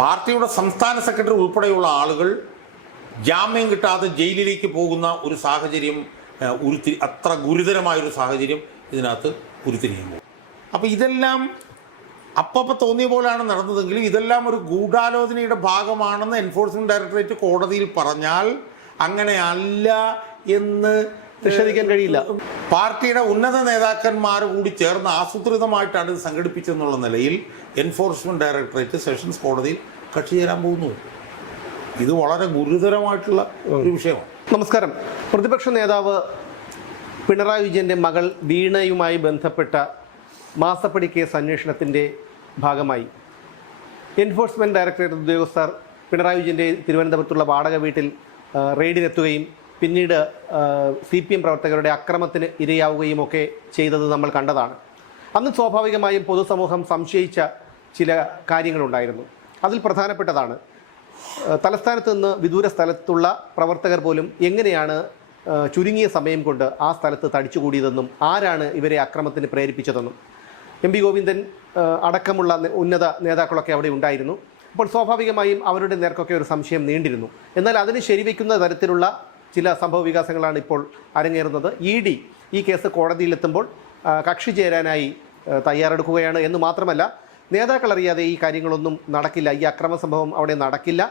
പാർട്ടിയുടെ സംസ്ഥാന സെക്രട്ടറി ഉൾപ്പെടെയുള്ള ആളുകൾ ജാമ്യം കിട്ടാതെ ജയിലിലേക്ക് പോകുന്ന ഒരു സാഹചര്യം അത്ര ഗുരുതരമായൊരു സാഹചര്യം ഇതിനകത്ത് ഉരുത്തിരിയുമ്പോൾ, അപ്പോൾ ഇതെല്ലാം അപ്പം തോന്നിയ പോലെയാണ് നടന്നതെങ്കിലും ഇതെല്ലാം ഒരു ഗൂഢാലോചനയുടെ ഭാഗമാണെന്ന് എൻഫോഴ്സ്മെൻറ്റ് ഡയറക്ടറേറ്റ് കോടതിയിൽ പറഞ്ഞാൽ അങ്ങനെയല്ല എന്ന് നിഷേധിക്കാൻ കഴിയില്ല. പാർട്ടിയുടെ ഉന്നത നേതാക്കന്മാർ കൂടി ചേർന്ന് ആസൂത്രിതമായിട്ടാണ് ഇത് സംഘടിപ്പിച്ചെന്നുള്ള നിലയിൽ എൻഫോഴ്സ്മെൻറ്റ് ഡയറക്ടറേറ്റ് സെഷൻസ് കോടതിയിൽ കക്ഷി ചേരാൻ പോകുന്നു. ഇത് വളരെ ഗുരുതരമായിട്ടുള്ള ഒരു വിഷയമാണ്. നമസ്കാരം. പ്രതിപക്ഷ നേതാവ് പിണറായി വിജയൻ്റെ മകൾ വീണയുമായി ബന്ധപ്പെട്ട മാസപ്പടി കേസ് അന്വേഷണത്തിൻ്റെ ഭാഗമായി എൻഫോഴ്സ്മെൻറ്റ് ഡയറക്ടറേറ്റ് ഉദ്യോഗസ്ഥർ പിണറായി വിജയൻ്റെ തിരുവനന്തപുരത്തുള്ള വാടക വീട്ടിൽ റെയ്ഡിനെത്തുകയും പിന്നീട് CPM പ്രവർത്തകരുടെ അക്രമത്തിന് ഇരയാവുകയും ഒക്കെ ചെയ്തത് നമ്മൾ കണ്ടതാണ്. അന്ന് സ്വാഭാവികമായും പൊതുസമൂഹം സംശയിച്ച ചില കാര്യങ്ങളുണ്ടായിരുന്നു. അതിൽ പ്രധാനപ്പെട്ടതാണ് തലസ്ഥാനത്ത് നിന്ന് വിദൂര സ്ഥലത്തുള്ള പ്രവർത്തകർ പോലും എങ്ങനെയാണ് ചുരുങ്ങിയ സമയം കൊണ്ട് ആ സ്ഥലത്ത് തടിച്ചുകൂടിയതെന്നും ആരാണ് ഇവരെ അക്രമത്തിന് പ്രേരിപ്പിച്ചതെന്നും. MP ഗോവിന്ദൻ അടക്കമുള്ള ഉന്നത നേതാക്കളൊക്കെ അവിടെ ഉണ്ടായിരുന്നു. അപ്പോൾ സ്വാഭാവികമായും അവരുടെ നേർക്കൊക്കെ ഒരു സംശയം നീണ്ടിരുന്നു. എന്നാൽ അതിന് ശരിവയ്ക്കുന്ന തരത്തിലുള്ള ചില സംഭവ വികാസങ്ങളാണ് ഇപ്പോൾ അരങ്ങേറുന്നത്. ED ഈ കേസ് കോടതിയിലെത്തുമ്പോൾ കക്ഷി ചേരാനായി തയ്യാറെടുക്കുകയാണ് എന്ന് മാത്രമല്ല, നേതാക്കൾ അറിയാതെ ഈ കാര്യങ്ങളൊന്നും നടക്കില്ല, ഈ അക്രമ സംഭവം അവിടെ നടക്കില്ല,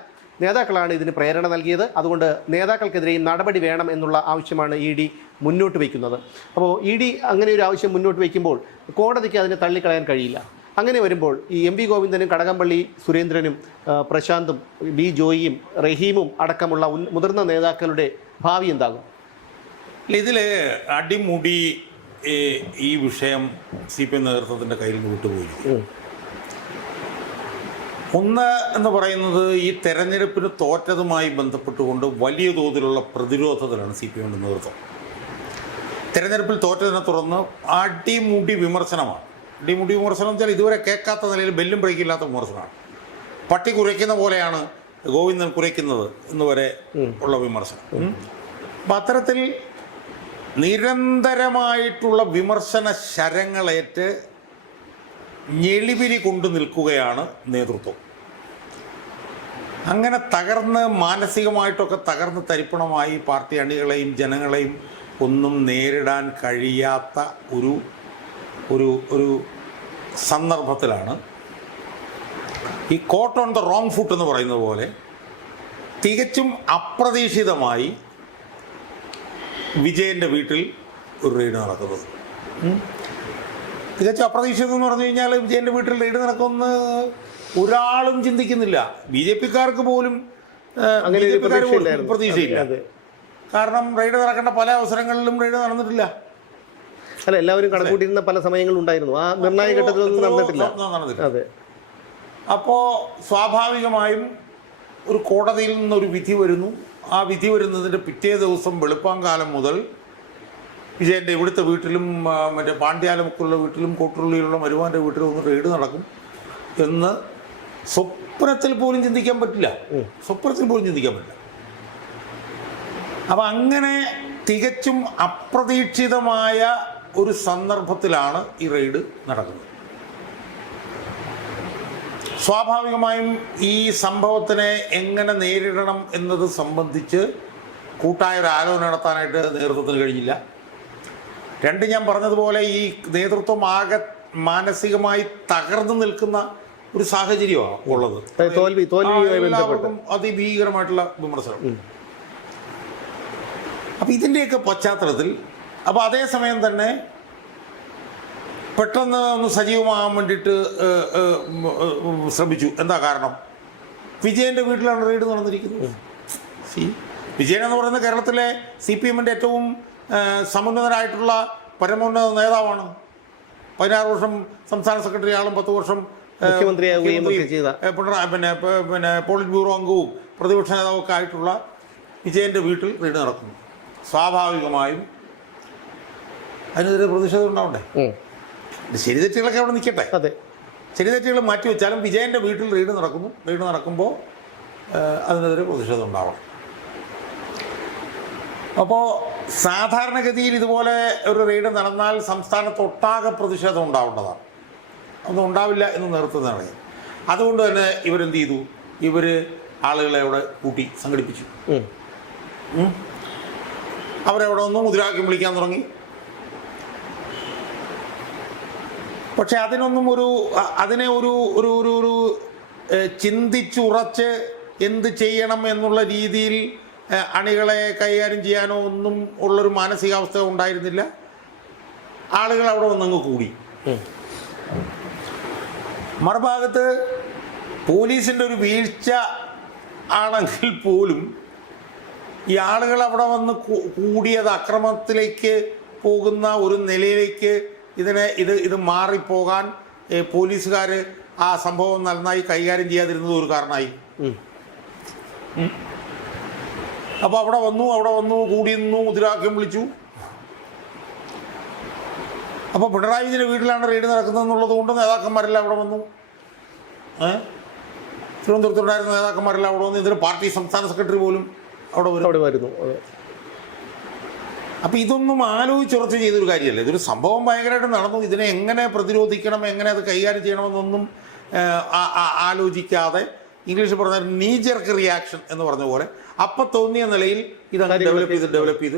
നേതാക്കളാണ് ഇതിന് പ്രേരണ നൽകിയത്, അതുകൊണ്ട് നേതാക്കൾക്കെതിരെയും നടപടി വേണം എന്നുള്ള ആവശ്യമാണ് ED മുന്നോട്ട് വയ്ക്കുന്നത്. അപ്പോൾ ED അങ്ങനെ ഒരു ആവശ്യം മുന്നോട്ട് വയ്ക്കുമ്പോൾ കോടതിക്ക് അതിനെ തള്ളിക്കളയാൻ കഴിയില്ല. അങ്ങനെ വരുമ്പോൾ ഈ MP ഗോവിന്ദനും കടകംപള്ളി സുരേന്ദ്രനും പ്രശാന്തും B ജോയിയും റഹീമും അടക്കമുള്ള മുതിർന്ന നേതാക്കളുടെ ഭാവി എന്താകും? ഇതിൽ അടിമുടി ഈ വിഷയം CPM നേതൃത്വത്തിൻ്റെ കയ്യിൽ നിന്ന് വിട്ടുപോയി. ഒന്ന് എന്ന് പറയുന്നത് ഈ തെരഞ്ഞെടുപ്പിന് തോറ്റതുമായി ബന്ധപ്പെട്ടുകൊണ്ട് വലിയ തോതിലുള്ള പ്രതിരോധത്തിലാണ് CPMൻ്റെ നേതൃത്വം. തെരഞ്ഞെടുപ്പിൽ തോറ്റതിനെ തുടർന്ന് അടിമുടി വിമർശനമാണ്. അടിമുടി വിമർശനം വെച്ചാൽ ഇതുവരെ കേൾക്കാത്ത നിലയിൽ ബെല്ലും ബ്രേക്കില്ലാത്ത വിമർശനമാണ്. പട്ടി കുരയ്ക്കുന്ന പോലെയാണ് ഗോവിന്ദൻ കുരയ്ക്കുന്നത് എന്ന് വരെ ഉള്ള വിമർശനം. അപ്പം അത്തരത്തിൽ നിരന്തരമായിട്ടുള്ള വിമർശന ശരങ്ങളേറ്റ് ഞെളിപിരി കൊണ്ടു നിൽക്കുകയാണ് നേതൃത്വം. അങ്ങനെ തകർന്ന് മാനസികമായിട്ടൊക്കെ തകർന്ന് തരിപ്പണമായി പാർട്ടി അണികളെയും ജനങ്ങളെയും ഒന്നും നേരിടാൻ കഴിയാത്ത ഒരു ഒരു ഒരു സന്ദർഭത്തിലാണ് ഈ got on the wrong foot എന്ന് പറയുന്നത് പോലെ തികച്ചും അപ്രതീക്ഷിതമായി വിജയൻ്റെ വീട്ടിൽ ഒരു റെയ്ഡ് നടക്കുന്നത്. തികച്ചും അപ്രതീക്ഷിതം എന്ന് പറഞ്ഞു കഴിഞ്ഞാൽ വിജയൻ്റെ വീട്ടിൽ റെയ്ഡ് നടക്കുമെന്ന് ഒരാളും ചിന്തിക്കുന്നില്ല. BJPക്കാർക്ക് പോലും പ്രതീക്ഷയില്ല. കാരണം റെയ്ഡ് നടക്കേണ്ട പല അവസരങ്ങളിലും റെയ്ഡ് നടന്നിട്ടില്ല. അല്ല, എല്ലാവരും കണക്കൂട്ടിയിരുന്ന പല സമയങ്ങളും ഉണ്ടായിരുന്നു. ആ നിർണായക ഘട്ടത്തിലൊന്നും നടന്നിട്ടില്ല. അതെ. അപ്പോൾ സ്വാഭാവികമായും ഒരു കോടതിയിൽ നിന്നൊരു വിധി വരുന്നു. ആ വിധി വരുന്നതിൻ്റെ പിറ്റേ ദിവസം വെളുപ്പാങ്കാലം മുതൽ വിജയൻ്റെ ഇവിടുത്തെ വീട്ടിലും മറ്റേ പാണ്ഡ്യാലമുക്കുള്ള വീട്ടിലും കോട്ടുള്ളിലുള്ള മരുവാൻ്റെ വീട്ടിലും ഒന്ന് റെയ്ഡ് നടക്കും എന്ന് സ്വപ്നത്തിൽ പോലും ചിന്തിക്കാൻ പറ്റില്ല. സ്വപ്നത്തിൽ പോലും ചിന്തിക്കാൻ പറ്റില്ല. അപ്പം അങ്ങനെ തികച്ചും അപ്രതീക്ഷിതമായ ഒരു സന്ദർഭത്തിലാണ് ഈ റെയ്ഡ് നടക്കുന്നത്. സ്വാഭാവികമായും ഈ സംഭവത്തിനെ എങ്ങനെ നേരിടണം എന്നത് സംബന്ധിച്ച് കൂട്ടായ ഒരു ആലോചന നടത്താനായിട്ട് നേതൃത്വത്തിന് കഴിഞ്ഞില്ല. രണ്ട്, ഞാൻ പറഞ്ഞതുപോലെ ഈ നേതൃത്വം ആകെ മാനസികമായി തകർന്നു നിൽക്കുന്ന ഒരു സാഹചര്യമാണ് ഉള്ളത്. എല്ലാവർക്കും അതിഭീകരമായിട്ടുള്ള വിമർശനം. അപ്പം ഇതിൻ്റെയൊക്കെ പശ്ചാത്തലത്തിൽ അപ്പോൾ അതേസമയം തന്നെ പെട്ടെന്ന് ഒന്ന് സജീവമാകാൻ വേണ്ടിയിട്ട് ശ്രമിച്ചു. എന്താ കാരണം? വിജയൻ്റെ വീട്ടിലാണ് റെയ്ഡ് നടന്നിരിക്കുന്നത്. വിജയൻ എന്ന് പറയുന്നത് കേരളത്തിലെ CPMൻ്റെ ഏറ്റവും സമുന്നതനായിട്ടുള്ള പരമോന്നത നേതാവാണ്. 16 വർഷം സംസ്ഥാന സെക്രട്ടറി ആളും 10 വർഷം പിന്നെ പോളിറ്റ് ബ്യൂറോ അംഗവും പ്രതിപക്ഷ നേതാവൊക്കെ ആയിട്ടുള്ള വിജയൻ്റെ വീട്ടിൽ റെയ്ഡ് നടക്കുന്നു. സ്വാഭാവികമായും അതിനെതിരെ പ്രതിഷേധം ഉണ്ടാവണ്ടേ? ശരിതെറ്റുകളൊക്കെ അവിടെ നിൽക്കട്ടെ. അതെ, ശരിതെറ്റുകൾ മാറ്റിവെച്ചാലും വിജയൻ്റെ വീട്ടിൽ റെയ്ഡ് നടക്കുന്നു. റെയ്ഡ് നടക്കുമ്പോൾ അതിനെതിരെ പ്രതിഷേധം ഉണ്ടാവണം. അപ്പോൾ സാധാരണഗതിയിൽ ഇതുപോലെ ഒരു റെയ്ഡ് നടന്നാൽ സംസ്ഥാനത്തൊട്ടാകെ പ്രതിഷേധം ഉണ്ടാവേണ്ടതാണ്. ഒന്നും ഉണ്ടാവില്ല എന്ന് നേതൃത്വം അറിയാം. അതുകൊണ്ട് തന്നെ ഇവരെന്ത് ചെയ്തു? ഇവർ ആളുകളെ അവിടെ കൂട്ടി സംഘടിപ്പിച്ചു. അവരവിടെ നിന്ന് മുദ്രാവാക്യം വിളിക്കാൻ തുടങ്ങി. പക്ഷെ അതിനെ ഒരു ചിന്തിച്ചുറച്ച് എന്ത് ചെയ്യണം എന്നുള്ള രീതിയിൽ അണികളെ കൈകാര്യം ചെയ്യാനോ ഒന്നും ഉള്ളൊരു മാനസികാവസ്ഥ ഉണ്ടായിരുന്നില്ല. ആളുകൾ അവിടെ വന്നങ്ങ് കൂടി. മറുഭാഗത്ത് പോലീസിൻ്റെ ഒരു വീഴ്ച ആണെങ്കിൽ പോലും ഈ ആളുകൾ അവിടെ വന്ന് കൂടിയത് അക്രമത്തിലേക്ക് പോകുന്ന ഒരു നിലയിലേക്ക് ഇത് മാറിപ്പോകാൻ പോലീസുകാർ ആ സംഭവം നന്നായി കൈകാര്യം ചെയ്യാതിരുന്നത് ഒരു കാരണമായി. അപ്പോൾ അവിടെ വന്നു കൂടി നിന്നു, മുദ്രാവാക്യം വിളിച്ചു. അപ്പോൾ പിണറായി വിജയൻ്റെ വീട്ടിലാണ് റെയ്ഡ് നടക്കുന്നതെന്നുള്ളത് കൊണ്ട് നേതാക്കന്മാരെല്ലാം അവിടെ വന്നു. തിരുവനന്തപുരത്തുണ്ടായിരുന്ന നേതാക്കന്മാരെല്ലാം അവിടെ വന്നു. ഇതിന് പാർട്ടി സംസ്ഥാന സെക്രട്ടറി പോലും അവിടെ വരുന്നു. അപ്പോൾ ഇതൊന്നും ആലോചിച്ചുറച്ച് ചെയ്തൊരു കാര്യമല്ല. ഇതൊരു സംഭവം ഭയങ്കരമായിട്ട് നടന്നു. ഇതിനെ എങ്ങനെ പ്രതിരോധിക്കണം, എങ്ങനെ അത് കൈകാര്യം ചെയ്യണമെന്നൊന്നും ആലോചിക്കാതെ ഇംഗ്ലീഷിൽ പറഞ്ഞാൽ നീ ജെർക്ക് റിയാക്ഷൻ എന്ന് പറഞ്ഞ പോലെ അപ്പം തോന്നിയ നിലയിൽ ഇതാണ് ഡെവലപ്പ് ചെയ്ത്.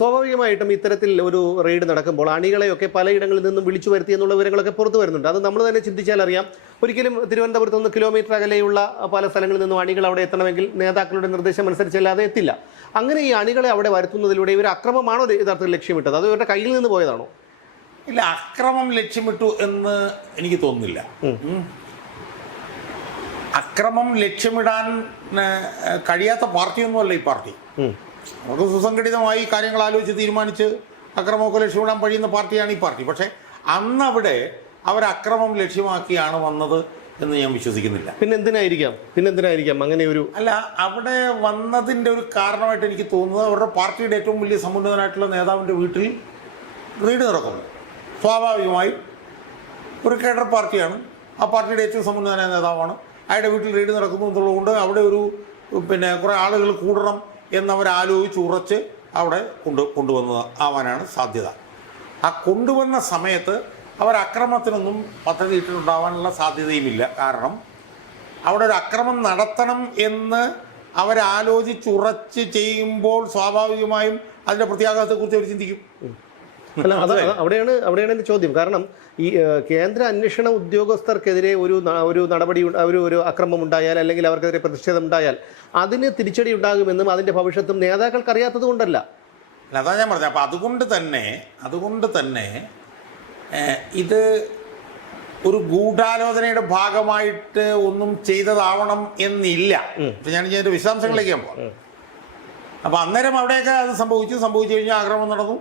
സ്വാഭാവികമായിട്ടും ഇത്തരത്തിൽ ഒരു റെയ്ഡ് നടക്കുമ്പോൾ അണികളെയൊക്കെ പലയിടങ്ങളിൽ നിന്നും വിളിച്ചു വരുത്തി എന്നുള്ള വിവരങ്ങളൊക്കെ പുറത്തു വരുന്നുണ്ട്. അത് നമ്മൾ തന്നെ ചിന്തിച്ചാൽ അറിയാം. ഒരിക്കലും തിരുവനന്തപുരത്ത് നിന്ന് കിലോമീറ്റർ അകലെയുള്ള പല സ്ഥലങ്ങളിൽ നിന്നും അണികൾ അവിടെ എത്തണമെങ്കിൽ നേതാക്കളുടെ നിർദ്ദേശം അനുസരിച്ചല്ലാതെ എത്തില്ല. അങ്ങനെ ഈ അണികളെ അവിടെ വരുത്തുന്നതിലൂടെ ഇവർ അക്രമമാണോ യഥാർത്ഥത്തിൽ ലക്ഷ്യമിട്ടത്, അത് ഇവരുടെ കയ്യിൽ നിന്ന് പോയതാണോ? ഇല്ല, അക്രമം ലക്ഷ്യമിട്ടു എന്ന് എനിക്ക് തോന്നുന്നില്ല. അക്രമം ലക്ഷ്യമിടാൻ കഴിയാത്ത പാർട്ടിയൊന്നുമല്ല ഈ പാർട്ടി. നമുക്ക് സുസംഘടിതമായി കാര്യങ്ങൾ ആലോചിച്ച് തീരുമാനിച്ച് അക്രമമൊക്കെ ലക്ഷ്യമിടാൻ കഴിയുന്ന പാർട്ടിയാണ് ഈ പാർട്ടി. പക്ഷേ അന്നവിടെ അവർ അക്രമം ലക്ഷ്യമാക്കിയാണ് വന്നത് എന്ന് ഞാൻ വിശ്വസിക്കുന്നില്ല. പിന്നെന്തിനായിരിക്കാം അങ്ങനെ ഒരു അല്ല, അവിടെ വന്നതിൻ്റെ ഒരു കാരണമായിട്ട് എനിക്ക് തോന്നുന്നത് അവരുടെ പാർട്ടിയുടെ ഏറ്റവും വലിയ സമുന്നതനായിട്ടുള്ള നേതാവിൻ്റെ വീട്ടിൽ റെയ്ഡ് നടക്കുന്നു. സ്വാഭാവികമായും ഒരു കേഡർ പാർട്ടിയാണ്, ആ പാർട്ടിയുടെ ഏറ്റവും സമുന്നതനായ നേതാവാണ്, അയാളുടെ വീട്ടിൽ റെയ്ഡ് നടക്കുന്നു എന്നുള്ളതുകൊണ്ട് അവിടെ കുറേ ആളുകൾ കൂടണം എന്നവരാലോചിച്ച് ഉറച്ച് അവിടെ കൊണ്ടുവന്നതാവാനാണ് സാധ്യത. ആ കൊണ്ടുവന്ന സമയത്ത് അവർ അക്രമത്തിനൊന്നും പദ്ധതി ഇട്ടിട്ടുണ്ടാവാനുള്ള സാധ്യതയുമില്ല. കാരണം അവിടെ ഒരു അക്രമം നടത്തണം എന്ന് അവരാലോചിച്ചുറച്ച് ചെയ്യുമ്പോൾ സ്വാഭാവികമായും അതിൻ്റെ പ്രത്യാഘാതത്തെക്കുറിച്ച് അവർ ചിന്തിക്കും. അല്ല, അവിടെയാണ് എൻ്റെ ചോദ്യം. കാരണം ഈ കേന്ദ്ര അന്വേഷണ ഉദ്യോഗസ്ഥർക്കെതിരെ ഒരു നടപടി ഒരു അക്രമം ഉണ്ടായാൽ അല്ലെങ്കിൽ അവർക്കെതിരെ പ്രതിഷേധം ഉണ്ടായാൽ അതിന് തിരിച്ചടി ഉണ്ടാകുമെന്നും അതിൻ്റെ ഭവിഷ്യത്തും നേതാക്കൾക്ക് അറിയാത്തത് കൊണ്ടല്ല. അതാണ് ഞാൻ പറഞ്ഞത്. അപ്പം അതുകൊണ്ട് തന്നെ ഇത് ഒരു ഗൂഢാലോചനയുടെ ഭാഗമായിട്ട് ഒന്നും ചെയ്തതാവണം എന്നില്ല. ഞാൻ ഇതിൻ്റെ വിശദാംശങ്ങളിലേക്ക് പോകാം. അപ്പോൾ അന്നേരം അവിടെയൊക്കെ അത് സംഭവിച്ചു കഴിഞ്ഞാൽ ആക്രമണം നടന്നു.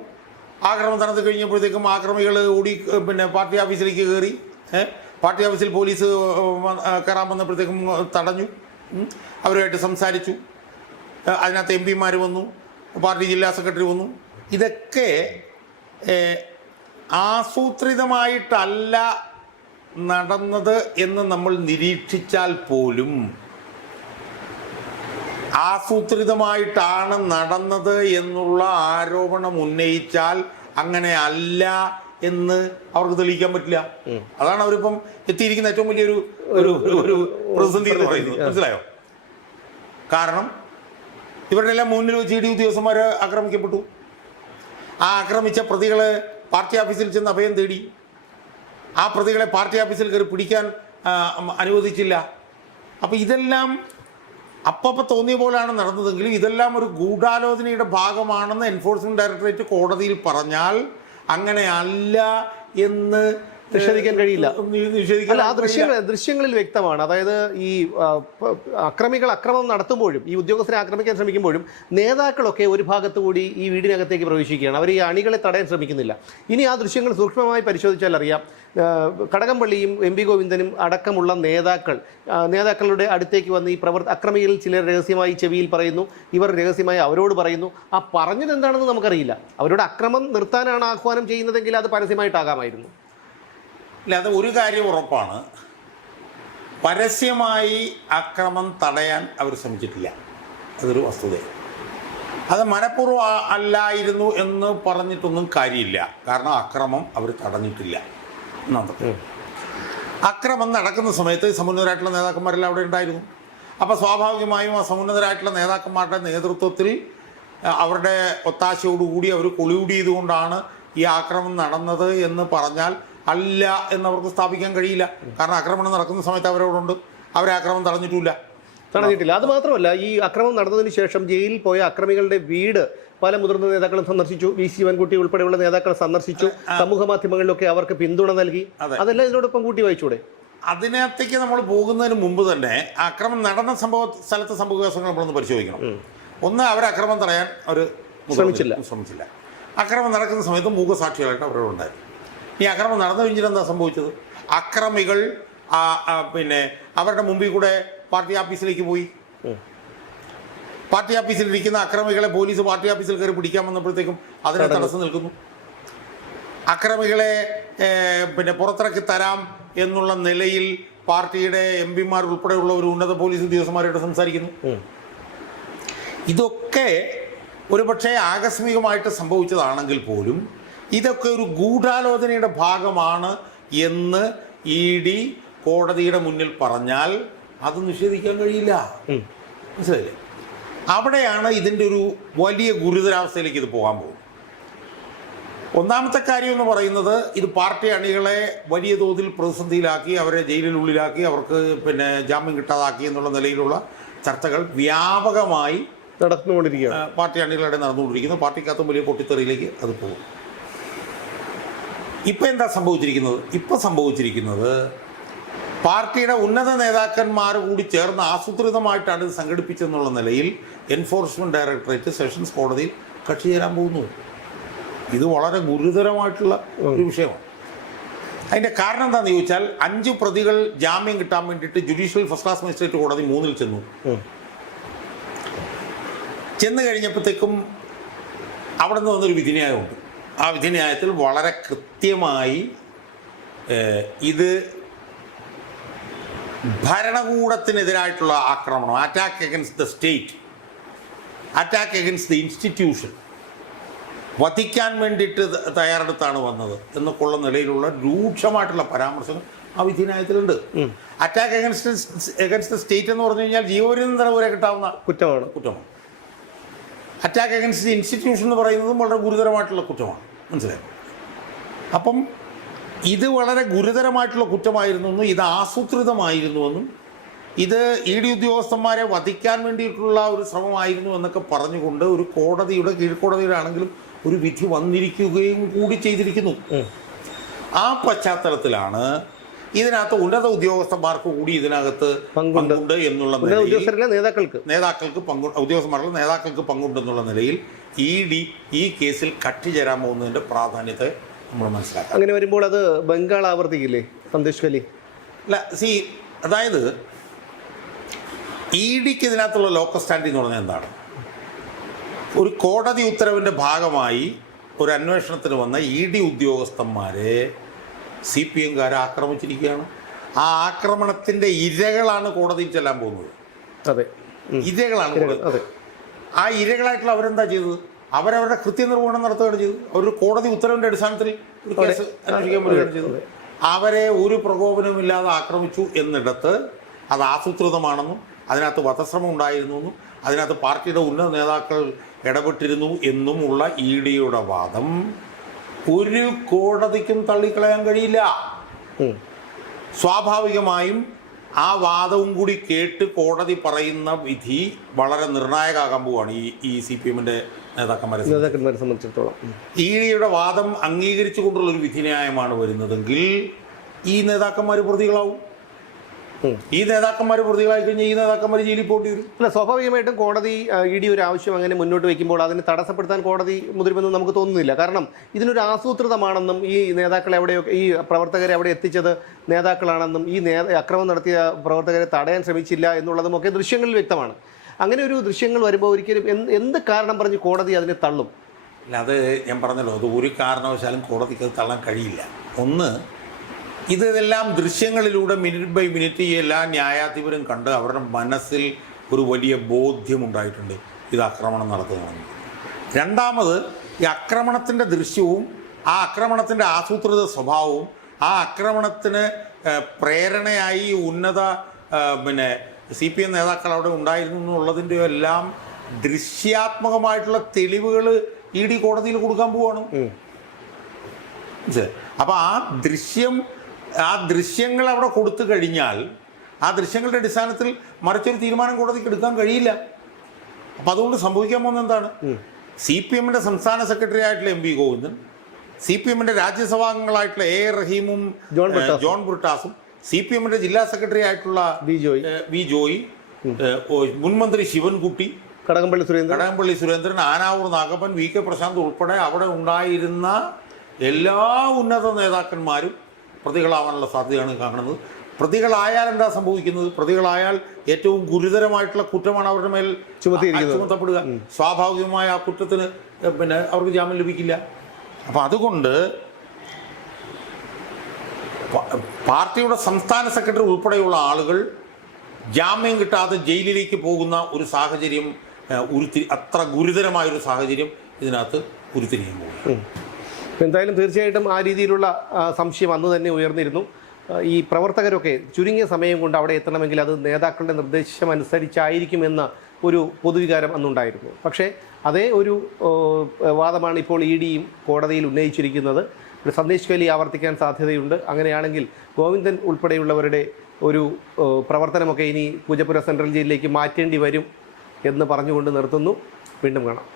ആക്രമണം നടന്നു കഴിഞ്ഞപ്പോഴത്തേക്കും ആക്രമികൾ ഓടി പാർട്ടി ഓഫീസിലേക്ക് കയറി. പാർട്ടി ഓഫീസിൽ പോലീസ് കയറാൻ വന്നപ്പോഴത്തേക്കും തടഞ്ഞു. അവരുമായിട്ട് സംസാരിച്ചു. അതിനകത്ത് MP-മാർ വന്നു, പാർട്ടി ജില്ലാ സെക്രട്ടറി വന്നു. ഇതൊക്കെ ആസൂത്രിതമായിട്ടല്ല നടന്നത് എന്ന് നമ്മൾ നിരീക്ഷിച്ചാൽ പോലും ആസൂത്രിതമായിട്ടാണ് നടന്നത് എന്നുള്ള ആരോപണം ഉന്നയിച്ചാൽ അങ്ങനെ അല്ല എന്ന് അവർക്ക് തെളിയിക്കാൻ പറ്റില്ല. അതാണ് അവരിപ്പം എത്തിയിരിക്കുന്ന ഏറ്റവും വലിയൊരു ഒരു പ്രതിസന്ധി എന്ന് പറയുന്നത്. മനസ്സിലായോ? കാരണം ഇവരുടെ എല്ലാം മുന്നിൽ വെച്ച് ED ഉദ്യോഗസ്ഥന്മാർ ആക്രമിക്കപ്പെട്ടു. ആ ആക്രമിച്ച പ്രതികളെ പാർട്ടി ഓഫീസിൽ ചെന്ന് അഭയം തേടി. ആ പ്രതികളെ പാർട്ടി ഓഫീസിൽ കയറി പിടിക്കാൻ അനുവദിച്ചില്ല. അപ്പോൾ ഇതെല്ലാം അപ്പം തോന്നിയ പോലെയാണ് നടന്നതെങ്കിലും ഇതെല്ലാം ഒരു ഗൂഢാലോചനയുടെ ഭാഗമാണെന്ന് എൻഫോഴ്സ്മെന്റ് ഡയറക്ടറേറ്റ് കോടതിയിൽ പറഞ്ഞാൽ അങ്ങനെ അല്ല എന്ന് നിഷേധിക്കാൻ കഴിയില്ല. ആ ദൃശ്യങ്ങളിൽ വ്യക്തമാണ്. അതായത് ഈ അക്രമം നടത്തുമ്പോഴും ഈ ഉദ്യോഗസ്ഥരെ ആക്രമിക്കാൻ ശ്രമിക്കുമ്പോഴും നേതാക്കളൊക്കെ ഒരു ഭാഗത്തു കൂടി ഈ വീടിനകത്തേക്ക് പ്രവേശിക്കുകയാണ്. അവർ ഈ അണികളെ തടയാൻ ശ്രമിക്കുന്നില്ല. ഇനി ആ ദൃശ്യങ്ങൾ സൂക്ഷ്മമായി പരിശോധിച്ചാൽ അറിയാം. കടകംപള്ളിയും MP ഗോവിന്ദനും അടക്കമുള്ള നേതാക്കളുടെ അടുത്തേക്ക് വന്ന് ഈ അക്രമികൾ ചിലർ രഹസ്യമായി ചെവിയിൽ പറയുന്നു, ഇവർ രഹസ്യമായി അവരോട് പറയുന്നു. ആ പറഞ്ഞത് എന്താണെന്ന് നമുക്കറിയില്ല. അവരോട് അക്രമം നിർത്താനാണ് ആഹ്വാനം ചെയ്യുന്നതെങ്കിൽ അത് പരസ്യമായിട്ടാകാമായിരുന്നു. ഇല്ല, അത് ഒരു കാര്യം ഉറപ്പാണ്, പരസ്യമായി അക്രമം തടയാൻ അവർ ശ്രമിച്ചിട്ടില്ല. അതൊരു വസ്തുതയാണ്. അത് മനഃപൂർവ്വം അല്ലായിരുന്നു എന്ന് പറഞ്ഞിട്ടൊന്നും കാര്യമില്ല. കാരണം അക്രമം അവർ തടഞ്ഞിട്ടില്ല. അക്രമം നടക്കുന്ന സമയത്ത് സമുന്നതരായിട്ടുള്ള നേതാക്കന്മാരെല്ലാം അവിടെ ഉണ്ടായിരുന്നു. അപ്പോൾ സ്വാഭാവികമായും ആ സമുന്നതരായിട്ടുള്ള നേതാക്കന്മാരുടെ നേതൃത്വത്തിൽ അവരുടെ ഒത്താശയോടുകൂടി അവർ കൊളിയൂടി ചെയ്തുകൊണ്ടാണ് ഈ ആക്രമണം നടന്നത് എന്ന് പറഞ്ഞാൽ അല്ല എന്നവർക്ക് സ്ഥാപിക്കാൻ കഴിയില്ല. കാരണം ആക്രമണം നടക്കുന്ന സമയത്ത് അവരവിടുണ്ട്, അവരെ ആക്രമണം തടഞ്ഞിട്ടില്ല. അത് മാത്രമല്ല, ഈ ആക്രമണം നടന്നതിന് ശേഷം ജയിലിൽ പോയ അക്രമികളുടെ വീട് പല മുതിർന്ന നേതാക്കളും സന്ദർശിച്ചു. വി ശിവൻകുട്ടി ഉൾപ്പെടെയുള്ള നേതാക്കൾ സന്ദർശിച്ചു. സമൂഹ മാധ്യമങ്ങളിലൊക്കെ അവർക്ക് പിന്തുണ നൽകി. അതെല്ലാം ഇതിനോടൊപ്പം കൂട്ടി വായിച്ചൂടെ? അതിനകത്തേക്ക് നമ്മൾ പോകുന്നതിന് മുമ്പ് തന്നെ ആക്രമണം നടന്ന സ്ഥലത്തെ സംഭവവികാസങ്ങൾ നമ്മളൊന്ന് പരിശോധിക്കണം. ഒന്ന്, അവർ ആക്രമണം തടയാൻ അവർ ശ്രമിച്ചില്ല. ആക്രമണം നടക്കുന്ന സമയത്ത് മൂകസാക്ഷികളായിട്ട് അവരോടുണ്ടായിരുന്നു. ഈ ആക്രമണം നടന്നു കഴിഞ്ഞിട്ട് എന്താ സംഭവിച്ചത്? അക്രമികൾ പിന്നെ അവരുടെ മുമ്പിൽ കൂടെ പാർട്ടി ഓഫീസിലേക്ക് പോയി. പാർട്ടി ഓഫീസിൽ ഇരിക്കുന്ന അക്രമികളെ പോലീസ് പാർട്ടി ഓഫീസിൽ കയറി പിടിക്കാൻ വന്നപ്പോഴത്തേക്കും അതിനെ തടസ്സം നിൽക്കുന്നു. അക്രമികളെ പിന്നെ പുറത്തിറക്കി തരാം എന്നുള്ള നിലയിൽ പാർട്ടിയുടെ എംപിമാർ ഉൾപ്പെടെയുള്ള ഒരു ഉന്നത പോലീസ് ഉദ്യോഗസ്ഥന്മാരോട് സംസാരിക്കുന്നു. ഇതൊക്കെ ഒരുപക്ഷെ ആകസ്മികമായിട്ട് സംഭവിച്ചതാണെങ്കിൽ പോലും ഇതൊക്കെ ഒരു ഗൂഢാലോചനയുടെ ഭാഗമാണ് എന്ന് ED കോടതിയുടെ മുന്നിൽ പറഞ്ഞാൽ അത് നിഷേധിക്കാൻ കഴിയില്ല. മനസ്സിലായില്ലേ? അവിടെയാണ് ഇതിൻ്റെ ഒരു വലിയ ഗുരുതരാവസ്ഥയിലേക്ക് ഇത് പോകാൻ പോകും. ഒന്നാമത്തെ കാര്യം എന്ന് പറയുന്നത്, ഇത് പാർട്ടി അണികളെ വലിയ തോതിൽ പ്രതിസന്ധിയിലാക്കി, അവരെ ജയിലിനുള്ളിലാക്കി, അവർക്ക് പിന്നെ ജാമ്യം കിട്ടാതാക്കി എന്നുള്ള നിലയിലുള്ള ചർച്ചകൾ വ്യാപകമായി നടന്നുകൊണ്ടിരിക്കുകയാണ്. പാർട്ടി അണികളുടെ നടന്നുകൊണ്ടിരിക്കുന്നു. പാർട്ടിക്കകത്തും വലിയ പൊട്ടിത്തെറിയിലേക്ക് അത് പോകും. ഇപ്പം എന്താ സംഭവിച്ചിരിക്കുന്നത്? ഇപ്പം സംഭവിച്ചിരിക്കുന്നത് പാർട്ടിയുടെ ഉന്നത നേതാക്കന്മാർ കൂടി ചേർന്ന് ആസൂത്രിതമായിട്ടാണ് ഇത് സംഘടിപ്പിച്ചെന്നുള്ള നിലയിൽ എൻഫോഴ്സ്മെൻറ്റ് ഡയറക്ടറേറ്റ് സെഷൻസ് കോടതിയിൽ കക്ഷി ചേരാൻ പോകുന്നു. ഇത് വളരെ ഗുരുതരമായിട്ടുള്ള ഒരു വിഷയമാണ്. അതിൻ്റെ കാരണം എന്താണെന്ന് ചോദിച്ചാൽ, 5 പ്രതികൾ ജാമ്യം കിട്ടാൻ വേണ്ടിയിട്ട് ജുഡീഷ്യൽ ഫസ്റ്റ് ക്ലാസ് മജിസ്ട്രേറ്റ് കോടതി 3-ൽ ചെന്ന് കഴിഞ്ഞപ്പോഴത്തേക്കും അവിടെ നിന്ന് വന്നൊരു വിധിന്യായമുണ്ട്. ആ വിധിന്യായത്തിൽ വളരെ കൃത്യമായി ഇത് ഭരണകൂടത്തിനെതിരായിട്ടുള്ള ആക്രമണം, attack against the state, attack against the institution, വധിക്കാൻ വേണ്ടിയിട്ട് തയ്യാറെടുത്താണ് വന്നത് എന്നൊക്കെയുള്ള നിലയിലുള്ള രൂക്ഷമായിട്ടുള്ള പരാമർശങ്ങൾ ആ വിധിന്യായത്തിലുണ്ട്. അറ്റാക്ക് അഗൻസ്റ്റ് ദ സ്റ്റേറ്റ് എന്ന് പറഞ്ഞു കഴിഞ്ഞാൽ ജീവപര്യന്തം വരെ കിട്ടാവുന്ന കുറ്റമാണ്. അറ്റാക്ക് അഗൻസ്റ്റ് ദി ഇൻസ്റ്റിറ്റ്യൂഷൻ എന്ന് പറയുന്നതും വളരെ ഗുരുതരമായിട്ടുള്ള കുറ്റമാണ്. മനസ്സിലായി? അപ്പം ഇത് വളരെ ഗുരുതരമായിട്ടുള്ള കുറ്റമായിരുന്നെന്നും ഇത് ആസൂത്രിതമായിരുന്നുവെന്നും ഇത് ED ഉദ്യോഗസ്ഥന്മാരെ വധിക്കാൻ വേണ്ടിയിട്ടുള്ള ഒരു ശ്രമമായിരുന്നു എന്നൊക്കെ പറഞ്ഞുകൊണ്ട് ഒരു കോടതിയുടെ, കീഴ്ക്കോടതിയുടെ ആണെങ്കിലും ഒരു വിധി വന്നിരിക്കുകയും കൂടി ചെയ്തിരിക്കുന്നു. ആ പശ്ചാത്തലത്തിലാണ് ഇതിനകത്ത് ഉന്നത ഉദ്യോഗസ്ഥന്മാർക്ക് കൂടി ഇതിനകത്ത് പങ്കുണ്ട് എന്നുള്ള നിലയിൽ നേതാക്കൾക്ക് പങ്കുണ്ടെന്നുള്ള നിലയിൽ ED ഈ കേസിൽ കക്ഷി ചേരാൻ പോകുന്നതിൻ്റെ പ്രാധാന്യത്തെ നമ്മൾ മനസ്സിലാക്കാം. അങ്ങനെ വരുമ്പോൾ അത് ബംഗാൾ ആവർത്തിക്കില്ലേ സന്ദേശ് കലി? അല്ല, അതായത് EDക്ക് ഇതിനകത്തുള്ള ലോക്കൽ സ്റ്റാൻഡ് എന്ന് പറഞ്ഞാൽ എന്താണ്? ഒരു കോടതി ഉത്തരവിൻ്റെ ഭാഗമായി ഒരു അന്വേഷണത്തിന് വന്ന ED ഉദ്യോഗസ്ഥന്മാരെ CPMകാർ ആക്രമിച്ചിരിക്കുകയാണ്. ആ ആക്രമണത്തിൻ്റെ ഇരകളാണ് കോടതിയിൽ ചെല്ലാൻ പോകുന്നത്. അതെ, ഇരകളാണ്. ആ ഇരകളായിട്ടുള്ള അവരെന്താ ചെയ്തത്? അവരവരുടെ കൃത്യനിർവഹണം നടത്തുകയാണ് ചെയ്തത്. ഒരു കോടതി ഉത്തരവിൻ്റെ അടിസ്ഥാനത്തിൽ ഒരു കേസ് അന്വേഷിക്കാൻ വരികയാണ് ചെയ്തത്. അവരെ ഒരു പ്രകോപനമില്ലാതെ ആക്രമിച്ചു എന്നിടത്ത് അത് ആസൂത്രിതമാണെന്നും അതിനകത്ത് വധശ്രമം ഉണ്ടായിരുന്നു എന്നും അതിനകത്ത് പാർട്ടിയുടെ ഉന്നത നേതാക്കൾ ഇടപെട്ടിരുന്നു എന്നും ഉള്ള EDയുടെ വാദം ഒരു കോടതിക്കും തള്ളിക്കളയാൻ കഴിയില്ല. സ്വാഭാവികമായും ആ വാദവും കൂടി കേട്ട് കോടതി പറയുന്ന വിധി വളരെ നിർണായകമാകാൻ പോവുകയാണ് ഈ CPMൻ്റെ നേതാക്കന്മാരെ സംബന്ധിച്ചിടത്തോളം. EDയുടെ വാദം അംഗീകരിച്ചുകൊണ്ടുള്ളൊരു വിധിന്യായമാണ് വരുന്നതെങ്കിൽ ഈ നേതാക്കന്മാർ പ്രതികളാവും. ഈ നേതാക്കന്മാർ പ്രതികളായി കഴിഞ്ഞാൽ ഈ നേതാക്കന്മാർ ജയിലിൽ പോകേണ്ടി വരും. അല്ല, സ്വാഭാവികമായിട്ടും കോടതി ED ഒരു ആവശ്യം അങ്ങനെ മുന്നോട്ട് വയ്ക്കുമ്പോൾ അതിനെ തടസ്സപ്പെടുത്താൻ കോടതി മുതിരുമെന്ന് നമുക്ക് തോന്നുന്നില്ല. കാരണം ഇതിനൊരു ആസൂത്രിതമാണെന്നും ഈ നേതാക്കളെ ഈ പ്രവർത്തകരെ അവിടെ എത്തിച്ചത് നേതാക്കളാണെന്നും ഈ അക്രമം നടത്തിയ പ്രവർത്തകരെ തടയാൻ ശ്രമിച്ചില്ല എന്നുള്ളതും ഒക്കെ ദൃശ്യങ്ങളിൽ വ്യക്തമാണ്. അങ്ങനെ ഒരു ദൃശ്യങ്ങൾ വരുമ്പോൾ ഒരിക്കലും എന്ത് കാരണം പറഞ്ഞ് കോടതി അതിനെ തള്ളും? അല്ല, അത് ഞാൻ പറഞ്ഞല്ലോ, അത് ഒരു കാരണവശാലും കോടതിക്ക് അത് തള്ളാൻ കഴിയില്ല. ഒന്ന്, ഇതെല്ലാം ദൃശ്യങ്ങളിലൂടെ മിനിറ്റ് ബൈ മിനിറ്റ് ഈ എല്ലാ ന്യായാധിപരും കണ്ട് അവരുടെ മനസ്സിൽ ഒരു വലിയ ബോധ്യമുണ്ടായിട്ടുണ്ട് ഇത് ആക്രമണം നടത്തുകയാണെന്ന്. രണ്ടാമത്, ഈ ആക്രമണത്തിൻ്റെ ദൃശ്യവും ആ ആക്രമണത്തിൻ്റെ ആസൂത്രിത സ്വഭാവവും ആ ആക്രമണത്തിന് പ്രേരണയായി ഉന്നത CPM നേതാക്കൾ അവിടെ ഉണ്ടായിരുന്നു എന്നുള്ളതിൻ്റെ എല്ലാം ദൃശ്യാത്മകമായിട്ടുള്ള തെളിവുകൾ ED കോടതിയിൽ കൊടുക്കാൻ പോവാണ്. അപ്പോൾ ആ ദൃശ്യങ്ങൾ അവിടെ കൊടുത്തു കഴിഞ്ഞാൽ ആ ദൃശ്യങ്ങളുടെ അടിസ്ഥാനത്തിൽ മറിച്ചൊരു തീരുമാനം കോടതിക്ക് എടുക്കാൻ കഴിയില്ല. അപ്പം അതുകൊണ്ട് സംഭവിക്കാൻ പോകുന്നത് എന്താണ്? CPMന്റെ സംസ്ഥാന സെക്രട്ടറി ആയിട്ടുള്ള MP ഗോവിന്ദൻ, CPMന്റെ രാജ്യസഭാംഗങ്ങളായിട്ടുള്ള A റഹീമും ജോൺ ബ്രിട്ടാസും, CPMന്റെ ജില്ലാ സെക്രട്ടറി ആയിട്ടുള്ള വി ജോയി, മുൻമന്ത്രി ശിവൻകുട്ടി, കടകംപള്ളി സുരേന്ദ്രൻ, ആനാവൂർ നാഗപ്പൻ, VK പ്രശാന്ത് ഉൾപ്പെടെ അവിടെ ഉണ്ടായിരുന്ന എല്ലാ ഉന്നത നേതാക്കന്മാരും പ്രതികളാവാനുള്ള സാധ്യതയാണ് കാണുന്നത്. പ്രതികളായാൽ എന്താ സംഭവിക്കുന്നത്? പ്രതികളായാൽ ഏറ്റവും ഗുരുതരമായിട്ടുള്ള കുറ്റമാണ് അവരുടെ മേൽ ചുമത്തപ്പെടുക. സ്വാഭാവികമായ ആ കുറ്റത്തിന് പിന്നെ അവർക്ക് ജാമ്യം ലഭിക്കില്ല. അപ്പം അതുകൊണ്ട് പാർട്ടിയുടെ സംസ്ഥാന സെക്രട്ടറി ഉൾപ്പെടെയുള്ള ആളുകൾ ജാമ്യം കിട്ടാതെ ജയിലിലേക്ക് പോകുന്ന ഒരു സാഹചര്യം, അത്ര ഗുരുതരമായൊരു സാഹചര്യം ഇതിനകത്ത് ഉരുത്തിരിയാൻ പോകും. എന്തായാലും തീർച്ചയായിട്ടും ആ രീതിയിലുള്ള സംശയം അന്ന് തന്നെ ഉയർന്നിരുന്നു. ഈ പ്രവർത്തകരൊക്കെ ചുരുങ്ങിയ സമയം കൊണ്ട് അവിടെ എത്തണമെങ്കിൽ അത് നേതാക്കളുടെ നിർദ്ദേശം അനുസരിച്ചായിരിക്കുമെന്ന ഒരു പൊതുവികാരം അന്നുണ്ടായിരുന്നു. പക്ഷേ അതേ ഒരു വാദമാണ് ഇപ്പോൾ EDയും കോടതിയിൽ ഉന്നയിച്ചിരിക്കുന്നത്. ഒരു സന്ദേശ് വേലി ആവർത്തിക്കാൻ സാധ്യതയുണ്ട്. അങ്ങനെയാണെങ്കിൽ ഗോവിന്ദൻ ഉൾപ്പെടെയുള്ളവരുടെ ഒരു പ്രവർത്തനമൊക്കെ ഇനി പൂജപ്പുര സെൻട്രൽ ജയിലിലേക്ക് മാറ്റേണ്ടി വരും എന്ന് പറഞ്ഞുകൊണ്ട് നിർത്തുന്നു. വീണ്ടും കാണാം.